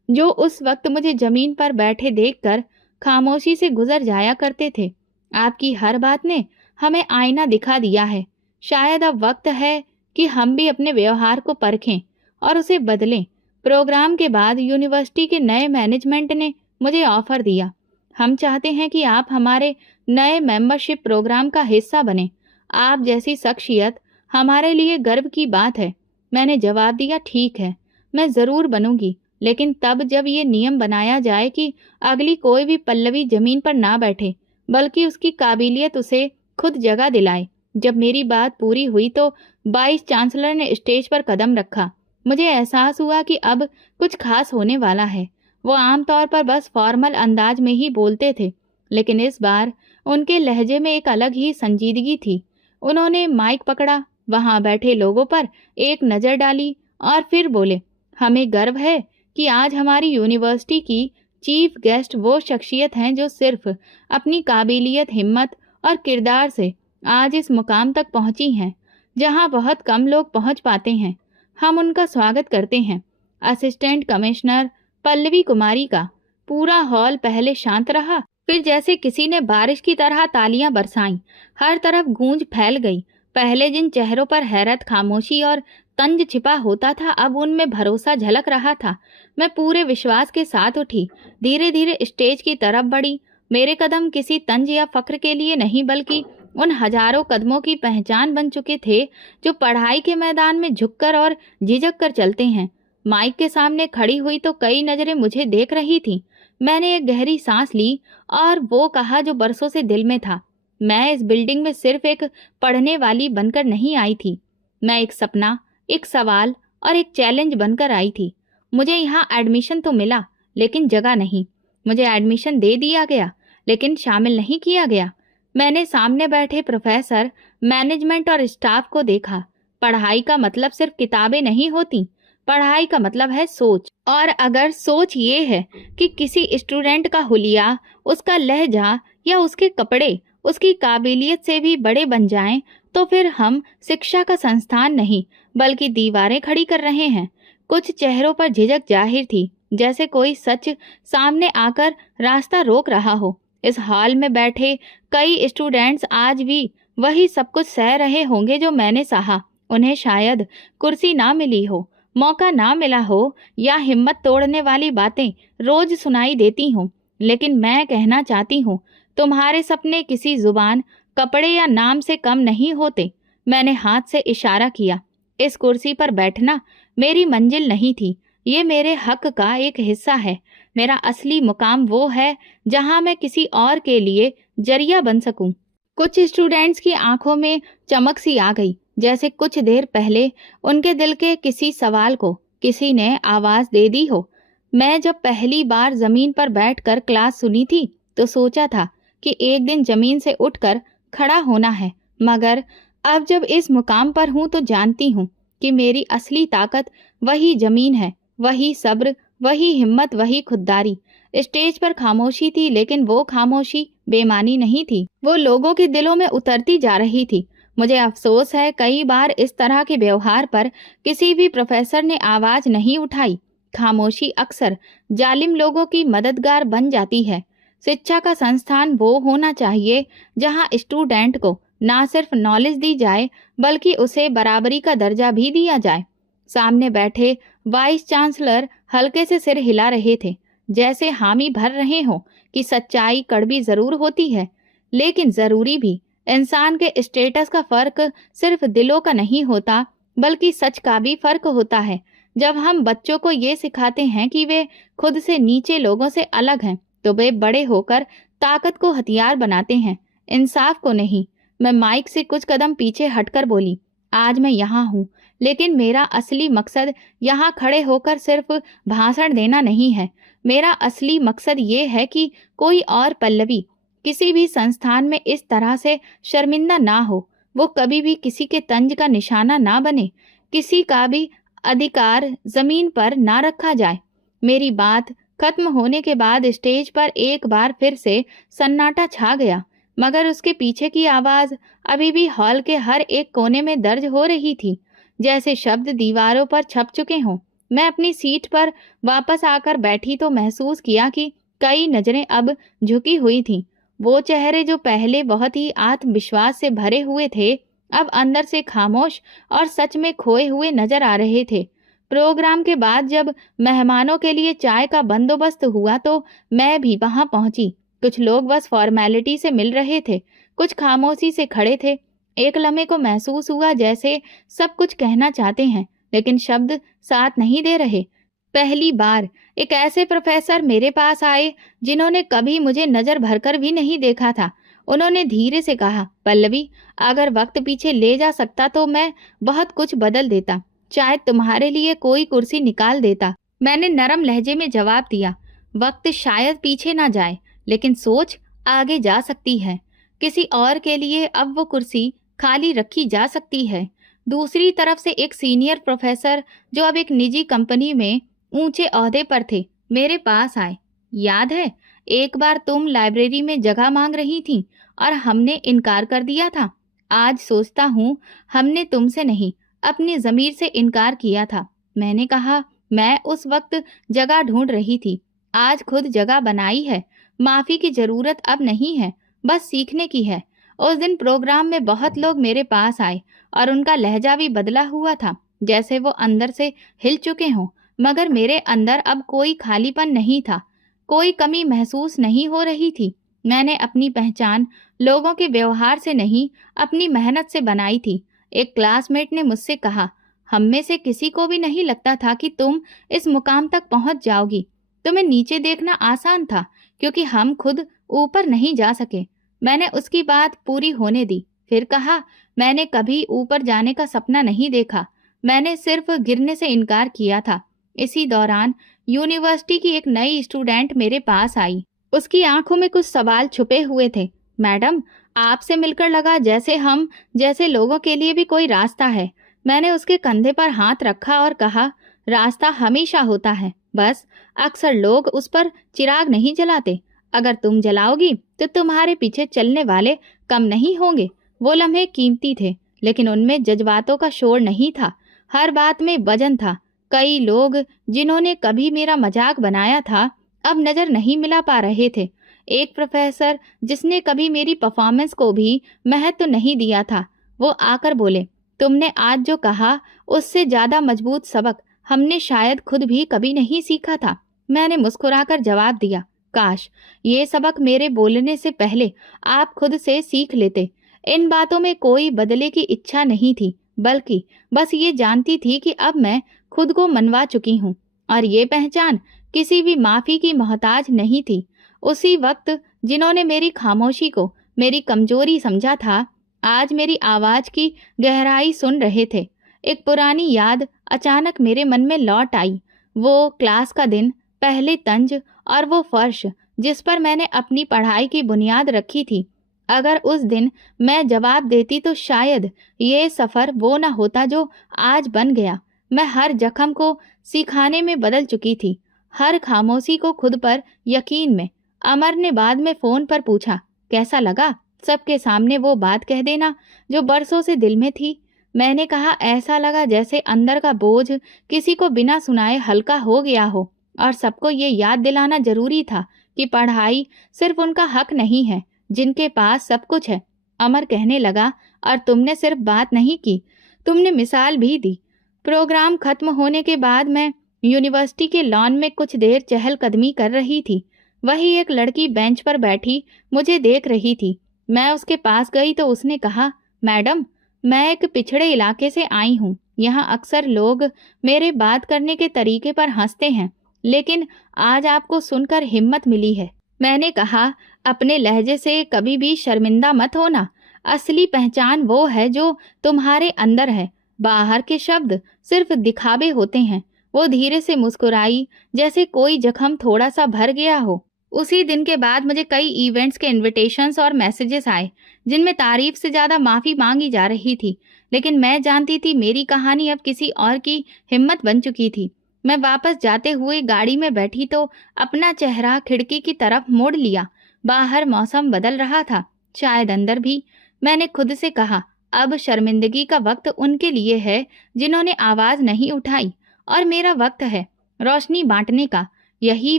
जो उस वक्त मुझे जमीन पर बैठे देखकर खामोशी से गुजर जाया करते थे, आपकी हर बात ने हमें आईना दिखा दिया है। शायद अब वक्त है कि हम भी अपने व्यवहार को परखें और उसे बदलें। प्रोग्राम के बाद यूनिवर्सिटी के नए मैनेजमेंट ने मुझे ऑफर दिया। हम चाहते हैं कि आप हमारे नए मेंबरशिप प्रोग्राम का हिस्सा बने। आप जैसी शख्सियत हमारे लिए गर्व की बात है। मैंने जवाब दिया, ठीक है, मैं ज़रूर बनूंगी, लेकिन तब जब ये नियम बनाया जाए कि अगली कोई भी पल्लवी जमीन पर ना बैठे, बल्कि उसकी काबिलियत उसे खुद जगह दिलाए। जब मेरी बात पूरी हुई तो वाइस चांसलर ने स्टेज पर कदम रखा। मुझे एहसास हुआ कि अब कुछ खास होने वाला है। वो आमतौर पर बस फॉर्मल अंदाज में ही बोलते थे, लेकिन इस बार उनके लहजे में एक अलग ही संजीदगी थी। उन्होंने माइक पकड़ा, वहां बैठे लोगों पर एक नज़र डाली और फिर बोले, हमें गर्व है कि आज हमारी यूनिवर्सिटी की चीफ गेस्ट वो शख्सियत हैं जो सिर्फ अपनी काबिलियत, हिम्मत और किरदार से आज इस मुकाम तक पहुंची हैं, जहां बहुत कम लोग पहुंच पाते हैं। हम उनका स्वागत करते हैं, असिस्टेंट कमिश्नर पल्लवी कुमारी का। पूरा हॉल पहले शांत रहा, फिर जैसे किसी ने बारिश की तरह तालियां बरसाईं। हर तरफ गूंज फैल गई। पहले जिन चेहरों पर हैरत, खामोशी और तंज छिपा होता था, अब उनमें भरोसा झलक रहा था। मैं पूरे विश्वास के साथ उठी, धीरे धीरे स्टेज की तरफ बढ़ी। मेरे कदम किसी तंज या फक्र के लिए नहीं, बल्कि उन हजारों कदमों की पहचान बन चुके थे जो पढ़ाई के मैदान में झुककर और झिझक कर चलते हैं। माइक के सामने खड़ी हुई तो कई नजरें मुझे देख रही थीं। मैंने एक गहरी सांस ली और वो कहा जो बरसों से दिल में था। मैं इस बिल्डिंग में सिर्फ एक पढ़ने वाली बनकर नहीं आई थी। मैं एक सपना, एक सवाल और एक चैलेंज बनकर आई थी। मुझे यहाँ एडमिशन तो मिला, लेकिन जगह नहीं। मुझे एडमिशन दे दिया गया, लेकिन शामिल नहीं किया गया। मैंने सामने बैठे प्रोफेसर, मैनेजमेंट और स्टाफ को देखा। पढ़ाई का मतलब सिर्फ किताबें नहीं होती। पढ़ाई का मतलब है सोच। और अगर सोच ये है कि किसी स्टूडेंट का हुलिया, उसका लहजा या उसके कपड़े उसकी काबिलियत से भी बड़े बन जाएं, तो फिर हम शिक्षा का संस्थान नहीं बल्कि दीवारें खड़ी कर रहे हैं। कुछ चेहरों पर झिझक जाहिर थी, जैसे कोई सच सामने आकर रास्ता रोक रहा हो। इस हॉल में बैठे कई स्टूडेंट्स आज भी वही सब कुछ सह रहे होंगे जो मैंने सहा। उन्हें शायद कुर्सी ना मिली हो, मौका ना मिला हो, या हिम्मत तोड़ने वाली बातें रोज सुनाई देती हों, लेकिन मैं कहना चाहती हूँ, तुम्हारे सपने किसी जुबान, कपड़े या नाम से कम नहीं होते। मैंने हाथ से इशारा किया। इस कुर्सी पर बैठना मेरी मंजिल नहीं थी, ये मेरे हक का एक हिस्सा है। मेरा असली मुकाम वो है जहां मैं किसी और के लिए जरिया बन सकूं। कुछ स्टूडेंट्स की आंखों में चमक सी आ गई, जैसे कुछ देर पहले उनके दिल के किसी सवाल को किसी ने आवाज दे दी हो। मैं जब पहली बार जमीन पर बैठकर क्लास सुनी थी तो सोचा था कि एक दिन जमीन से उठकर खड़ा होना है, मगर अब जब इस मुकाम पर हूं तो जानती हूँ कि मेरी असली ताकत वही जमीन है, वही सब्र, वही हिम्मत, वही खुददारी। स्टेज पर खामोशी थी, लेकिन वो खामोशी बेमानी नहीं थी, वो लोगों के दिलों में उतरती जा रही थी। मुझे अफसोस है कई बार इस तरह के व्यवहार पर किसी भी प्रोफेसर ने आवाज नहीं उठाई। खामोशी अक्सर जालिम लोगों की मददगार बन जाती है। शिक्षा का संस्थान वो होना चाहिए जहां स्टूडेंट को ना सिर्फ नॉलेज दी जाए बल्कि उसे बराबरी का दर्जा भी दिया जाए। सामने बैठे वाइस चांसलर हल्के से सिर हिला रहे थे, जैसे हामी भर रहे हो कि सच्चाई कड़वी जरूर होती है, लेकिन जरूरी भी। इंसान के स्टेटस का फर्क सिर्फ दिलों का नहीं होता, बल्कि सच का भी फर्क होता है। जब हम बच्चों को ये सिखाते हैं कि वे खुद से नीचे लोगों से अलग हैं, तो वे बड़े होकर ताकत को हथियार बनाते हैं, इंसाफ को नहीं। मैं माइक से कुछ कदम पीछे हटकर बोली, आज मैं यहाँ हूँ, लेकिन मेरा असली मकसद यहाँ खड़े होकर सिर्फ भाषण देना नहीं है। मेरा असली मकसद ये है कि कोई और पल्लवी किसी भी संस्थान में इस तरह से शर्मिंदा ना हो, वो कभी भी किसी के तंज का निशाना ना बने, किसी का भी अधिकार जमीन पर ना रखा जाए। मेरी बात खत्म होने के बाद स्टेज पर एक बार फिर से सन्नाटा छा गया, मगर उसके पीछे की आवाज अभी भी हॉल के हर एक कोने में दर्ज हो रही थी, जैसे शब्द दीवारों पर छप चुके हों। मैं अपनी सीट पर वापस आकर बैठी तो महसूस किया कि कई नजरें अब झुकी हुई थीं। वो चेहरे जो पहले बहुत ही आत्मविश्वास से भरे हुए थे, अब अंदर से खामोश और सच में खोए हुए नजर आ रहे थे। प्रोग्राम के बाद जब मेहमानों के लिए चाय का बंदोबस्त हुआ तो मैं भी वहां पहुंची। कुछ लोग बस फॉर्मेलिटी से मिल रहे थे, कुछ खामोशी से खड़े थे। एक लम्हे को महसूस हुआ जैसे सब कुछ कहना चाहते हैं, लेकिन शब्द साथ नहीं दे रहे। पहली बार एक ऐसे प्रोफेसर मेरे पास आए जिन्होंने कभी मुझे नजर भरकर भी नहीं देखा था। उन्होंने धीरे से कहा, पल्लवी, अगर वक्त पीछे ले जा सकता तो मैं बहुत कुछ बदल देता, शायद तुम्हारे लिए कोई कुर्सी निकाल देता। मैंने नरम लहजे में जवाब दिया, वक्त शायद पीछे ना जाए, लेकिन सोच आगे जा सकती है। किसी और के लिए अब वो कुर्सी खाली रखी जा सकती है। दूसरी तरफ से एक सीनियर प्रोफेसर जो अब एक निजी कंपनी में ऊंचे ओहदे पर थे, मेरे पास आए। याद है, एक बार तुम लाइब्रेरी में जगह मांग रही थी और हमने इनकार कर दिया था। आज सोचता हूँ हमने तुमसे नहीं, अपनी ज़मीर से इनकार किया था। मैंने कहा, मैं उस वक्त जगह ढूंढ रही थी, आज खुद जगह बनाई है। माफ़ी की ज़रूरत अब नहीं है, बस सीखने की है। उस दिन प्रोग्राम में बहुत लोग मेरे पास आए और उनका लहजा भी बदला हुआ था, जैसे वो अंदर से हिल चुके हों, मगर मेरे अंदर अब कोई खालीपन नहीं था, कोई कमी महसूस नहीं हो रही थी। मैंने अपनी पहचान लोगों के व्यवहार से नहीं, अपनी मेहनत से बनाई थी। एक क्लासमेट ने मुझसे कहा, हम में से किसी को भी नहीं लगता था कि तुम इस मुकाम तक पहुंच जाओगी। तुम्हें नीचे देखना आसान था क्योंकि हम खुद ऊपर नहीं जा सके। मैंने उसकी बात पूरी होने दी, फिर कहा, मैंने कभी ऊपर जाने का सपना नहीं देखा, मैंने सिर्फ गिरने से इनकार किया था। इसी दौरान यूनिवर्सिटी की एक नई स्टूडेंट मेरे पास आई। उसकी आंखों में कुछ सवाल छुपे हुए थे। मैडम, आपसे मिलकर लगा जैसे हम जैसे लोगों के लिए भी कोई रास्ता है। मैंने उसके कंधे पर हाथ रखा और कहा, रास्ता हमेशा होता है, बस अक्सर लोग उस पर चिराग नहीं जलाते। अगर तुम जलाओगी तो तुम्हारे पीछे चलने वाले कम नहीं होंगे। वो लम्हे कीमती थे, लेकिन उनमें जज्बातों का शोर नहीं था, हर बात में वजन था। कई लोग जिन्होंने कभी मेरा मजाक बनाया था अब नजर नहीं मिला पा रहे थे। एक प्रोफेसर जिसने कभी मेरी परफॉर्मेंस को भी महत्व नहीं दिया था, वो आकर बोले, तुमने आज जो कहा उससे ज्यादा मजबूत सबक हमने शायद खुद भी कभी नहीं सीखा था। मैंने मुस्कुराकर जवाब दिया, काश ये सबक मेरे बोलने से पहले आप खुद से सीख लेते। इन बातों में कोई बदले की इच्छा नहीं थी, बल्कि बस ये जानती थी कि अब मैं खुद को मनवा चुकी हूँ और ये पहचान किसी भी माफी की मोहताज नहीं थी। उसी वक्त जिन्होंने मेरी खामोशी को मेरी कमजोरी समझा था, आज मेरी आवाज की गहराई सुन रहे थे। एक पुरानी याद अचानक मेरे मन में लौट आई। वो क्लास का दिन, पहले तंज और वो फर्श जिस पर मैंने अपनी पढ़ाई की बुनियाद रखी थी। अगर उस दिन मैं जवाब देती तो शायद ये सफर वो न होता जो आज बन गया। मैं हर जख्म को सिखाने में बदल चुकी थी, हर खामोशी को खुद पर यकीन में। अमर ने बाद में फोन पर पूछा, कैसा लगा सबके सामने वो बात कह देना जो बरसों से दिल में थी। मैंने कहा, ऐसा लगा जैसे अंदर का बोझ किसी को बिना सुनाए हल्का हो गया हो और सबको ये याद दिलाना जरूरी था कि पढ़ाई सिर्फ उनका हक नहीं है जिनके पास सब कुछ है। अमर कहने लगा, और तुमने सिर्फ बात नहीं की, तुमने मिसाल भी दी। प्रोग्राम खत्म होने के बाद मैं यूनिवर्सिटी के लॉन में कुछ देर चहलकदमी कर रही थी। वही एक लड़की बेंच पर बैठी मुझे देख रही थी। मैं उसके पास गई तो उसने कहा, मैडम, मैं एक पिछड़े इलाके से आई हूँ। यहाँ अक्सर लोग मेरे बात करने के तरीके पर हंसते हैं, लेकिन आज आपको सुनकर हिम्मत मिली है। मैंने कहा, अपने लहजे से कभी भी शर्मिंदा मत होना। असली पहचान वो है जो तुम्हारे अंदर है, बाहर के शब्द सिर्फ दिखावे होते हैं। वो धीरे से मुस्कुराई, जैसे कोई जख्म थोड़ा सा भर गया हो। उसी दिन के बाद मुझे कई इवेंट्स के इनविटेशंस और मैसेजेस आए जिनमें तारीफ से ज्यादा माफी मांगी जा रही थी, लेकिन मैं जानती थी मेरी कहानी अब किसी और की हिम्मत बन चुकी थी। मैं वापस जाते हुए गाड़ी में बैठी तो अपना चेहरा खिड़की की तरफ मोड़ लिया। बाहर मौसम बदल रहा था, शायद अंदर भी। मैंने खुद से कहा, अब शर्मिंदगी का वक्त उनके लिए है जिन्होंने आवाज नहीं उठाई, और मेरा वक्त है रोशनी बांटने का। यही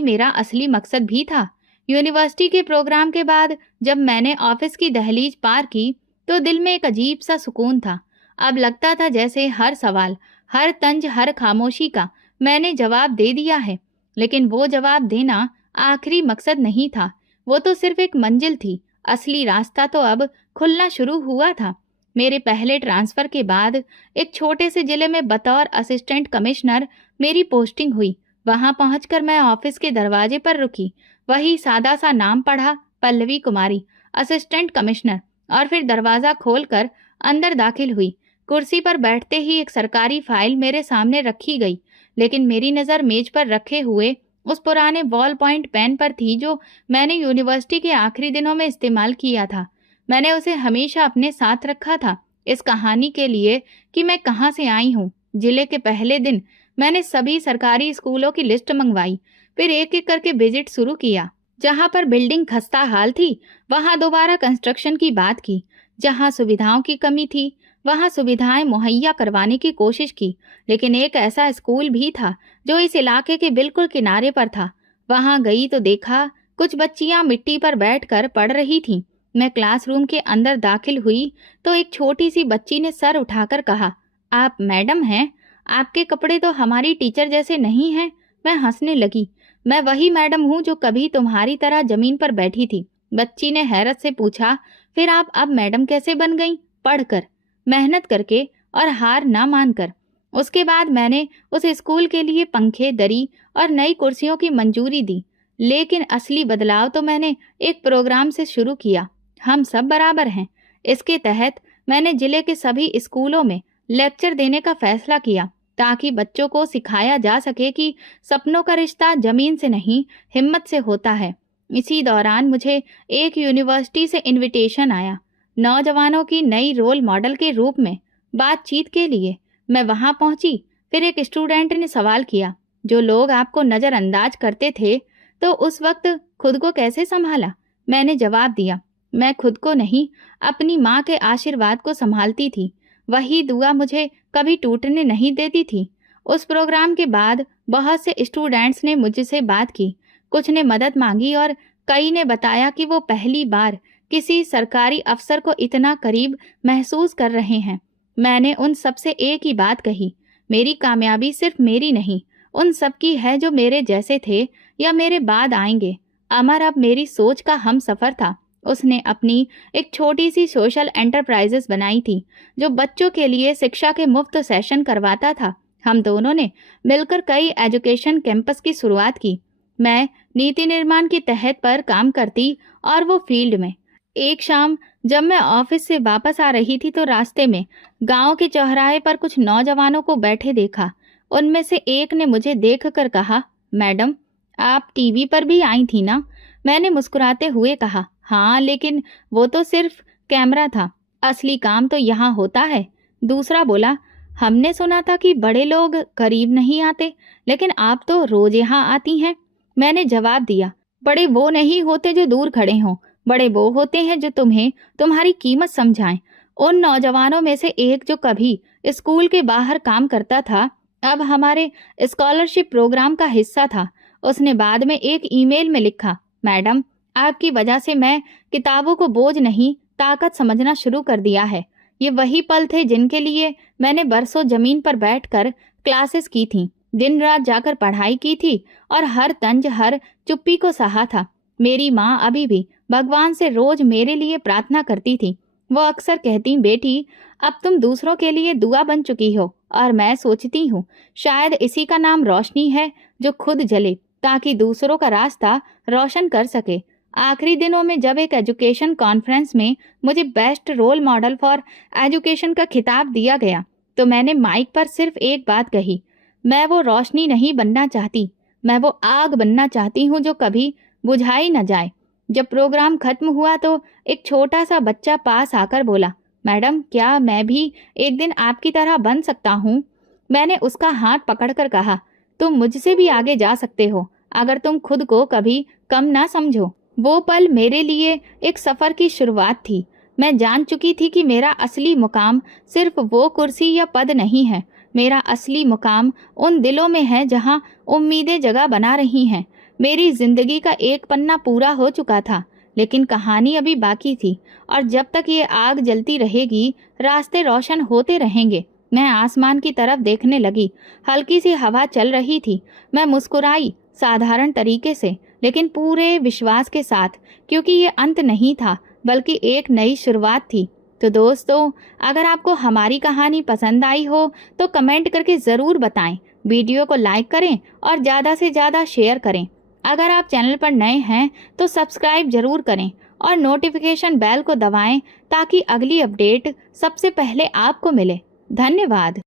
मेरा असली मकसद भी था। यूनिवर्सिटी के प्रोग्राम के बाद जब मैंने ऑफिस की दहलीज पार की तो दिल में एक अजीब सा सुकून था। अब लगता था जैसे हर सवाल, हर तंज, हर खामोशी का मैंने जवाब दे दिया है। लेकिन वो जवाब देना आखिरी मकसद नहीं था, वो तो सिर्फ एक मंजिल थी। असली रास्ता तो अब खुलना शुरू हुआ था। मेरे पहले ट्रांसफर के बाद एक छोटे से जिले में बतौर असिस्टेंट कमिश्नर मेरी पोस्टिंग हुई। वहां पहुंचकर मैं ऑफिस के दरवाजे पर रुकी। वही सादा सा नाम पढ़ा, पल्लवी कुमारी, असिस्टेंट कमिश्नर, और फिर दरवाजा खोलकर अंदर दाखिल हुई। कुर्सी पर बैठते ही एक सरकारी फाइल मेरे सामने रखी गई, लेकिन मेरी नज़र मेज पर रखे हुए उस पुराने बॉल पॉइंट पेन पर थी जो मैंने यूनिवर्सिटी के आखिरी दिनों में इस्तेमाल किया था। मैंने उसे हमेशा अपने साथ रखा था, इस कहानी के लिए कि मैं कहाँ से आई हूँ। जिले के पहले दिन मैंने सभी सरकारी स्कूलों की लिस्ट मंगवाई, फिर एक एक करके विजिट शुरू किया। जहाँ पर बिल्डिंग खस्ता हाल थी वहाँ दोबारा कंस्ट्रक्शन की बात की, जहाँ सुविधाओं की कमी थी वहाँ सुविधाएं मुहैया करवाने की कोशिश की। लेकिन एक ऐसा स्कूल भी था जो इस इलाके के बिल्कुल किनारे पर था। वहाँ गई तो देखा कुछ बच्चियां मिट्टी पर बैठकर पढ़ रही थीं। मैं क्लासरूम के अंदर दाखिल हुई तो एक छोटी सी बच्ची ने सर उठाकर कहा, आप मैडम हैं? आपके कपड़े तो हमारी टीचर जैसे नहीं हैं। मैं हंसने लगी। मैं वही मैडम हूँ जो कभी तुम्हारी तरह जमीन पर बैठी थी। बच्ची ने हैरत से पूछा, फिर आप अब मैडम कैसे बन गईं? पढ़कर, मेहनत करके और हार ना मानकर। उसके बाद मैंने उस स्कूल के लिए पंखे, दरी और नई कुर्सियों की मंजूरी दी। लेकिन असली बदलाव तो मैंने एक प्रोग्राम से शुरू किया, हम सब बराबर हैं। इसके तहत मैंने जिले के सभी स्कूलों में लेक्चर देने का फैसला किया, ताकि बच्चों को सिखाया जा सके कि सपनों का रिश्ता जमीन से नहीं, हिम्मत से होता है। इसी दौरान मुझे एक यूनिवर्सिटी से इनविटेशन आया, नौजवानों की नई रोल मॉडल के रूप में बातचीत के लिए। मैं वहां पहुंची। फिर एक स्टूडेंट ने सवाल किया, जो लोग आपको नज़रअंदाज करते थे तो उस वक्त खुद को कैसे संभाला? मैंने जवाब दिया, मैं खुद को नहीं, अपनी माँ के आशीर्वाद को संभालती थी। वही दुआ मुझे कभी टूटने नहीं देती थी। उस प्रोग्राम के बाद बहुत से स्टूडेंट्स ने मुझसे बात की, कुछ ने मदद मांगी और कई ने बताया कि वो पहली बार किसी सरकारी अफसर को इतना करीब महसूस कर रहे हैं। मैंने उन सबसे एक ही बात कही, मेरी कामयाबी सिर्फ मेरी नहीं, उन सब की है जो मेरे जैसे थे या मेरे बाद आएंगे। अमर अब मेरी सोच का हम सफ़र था। उसने अपनी एक छोटी सी सोशल एंटरप्राइजेस बनाई थी, जो बच्चों के लिए शिक्षा के मुफ्त सेशन करवाता था। हम दोनों ने मिलकर कई एजुकेशन कैंपस की शुरुआत की। मैं नीति निर्माण के तहत पर काम करती और वो फील्ड में। एक शाम जब मैं ऑफिस से वापस आ रही थी तो रास्ते में गांव के चौराहे पर कुछ नौजवानों को बैठे देखा। उनमें से एक ने मुझे देखकर कहा, मैडम आप टीवी पर भी आई थी ना? मैंने मुस्कुराते हुए कहा, हाँ, लेकिन वो तो सिर्फ कैमरा था, असली काम तो यहाँ होता है। दूसरा बोला, हमने सुना था कि बड़े लोग करीब नहीं आते, लेकिन आप तो रोज यहाँ आती हैं। मैंने जवाब दिया, बड़े वो नहीं होते जो दूर खड़े हों, बड़े वो होते हैं जो तुम्हें तुम्हारी कीमत समझाएं। उन नौजवानों में से एक जो कभी स्कूल के बाहर काम करता था, अब हमारे स्कॉलरशिप प्रोग्राम का हिस्सा था। उसने बाद में एक ईमेल में लिखा, मैडम आपकी वजह से मैं किताबों को बोझ नहीं, ताकत समझना शुरू कर दिया है। ये वही पल थे जिनके लिए मैंने बरसों जमीन पर बैठकर क्लासेस की थी, दिन रात जाकर पढ़ाई की थी और हर तंज, हर चुप्पी को सहा था। मेरी माँ अभी भी भगवान से रोज मेरे लिए प्रार्थना करती थी। वो अक्सर कहती, बेटी अब तुम दूसरों के लिए दुआ बन चुकी हो। और मैं सोचती हूँ शायद इसी का नाम रोशनी है, जो खुद जले ताकि दूसरों का रास्ता रोशन कर सके। आखिरी दिनों में जब एक एजुकेशन कॉन्फ्रेंस में मुझे best role model for education का खिताब दिया गया तो मैंने माइक पर सिर्फ एक बात कही, मैं वो रोशनी नहीं बनना चाहती, मैं वो आग बनना चाहती हूँ जो कभी बुझाई न जाए। जब प्रोग्राम खत्म हुआ तो एक छोटा सा बच्चा पास आकर बोला, मैडम क्या मैं भी एक दिन आपकी तरह बन सकता हूँ? मैंने उसका हाथ पकड़कर कहा, तुम मुझसे भी आगे जा सकते हो अगर तुम खुद को कभी कम ना समझो। वो पल मेरे लिए एक सफ़र की शुरुआत थी। मैं जान चुकी थी कि मेरा असली मुकाम सिर्फ वो कुर्सी या पद नहीं है। मेरा असली मुकाम उन दिलों में है जहाँ उम्मीदें जगह बना रही हैं। मेरी जिंदगी का एक पन्ना पूरा हो चुका था, लेकिन कहानी अभी बाकी थी और जब तक ये आग जलती रहेगी, रास्ते रोशन होते रहेंगे। मैं आसमान की तरफ देखने लगी। हल्की सी हवा चल रही थी। मैं मुस्कुराई, साधारण तरीके से लेकिन पूरे विश्वास के साथ, क्योंकि ये अंत नहीं था बल्कि एक नई शुरुआत थी। तो दोस्तों, अगर आपको हमारी कहानी पसंद आई हो तो कमेंट करके ज़रूर बताएं। वीडियो को लाइक करें और ज़्यादा से ज़्यादा शेयर करें। अगर आप चैनल पर नए हैं तो सब्सक्राइब जरूर करें और नोटिफिकेशन बेल को दबाएं ताकि अगली अपडेट सबसे पहले आपको मिले। धन्यवाद।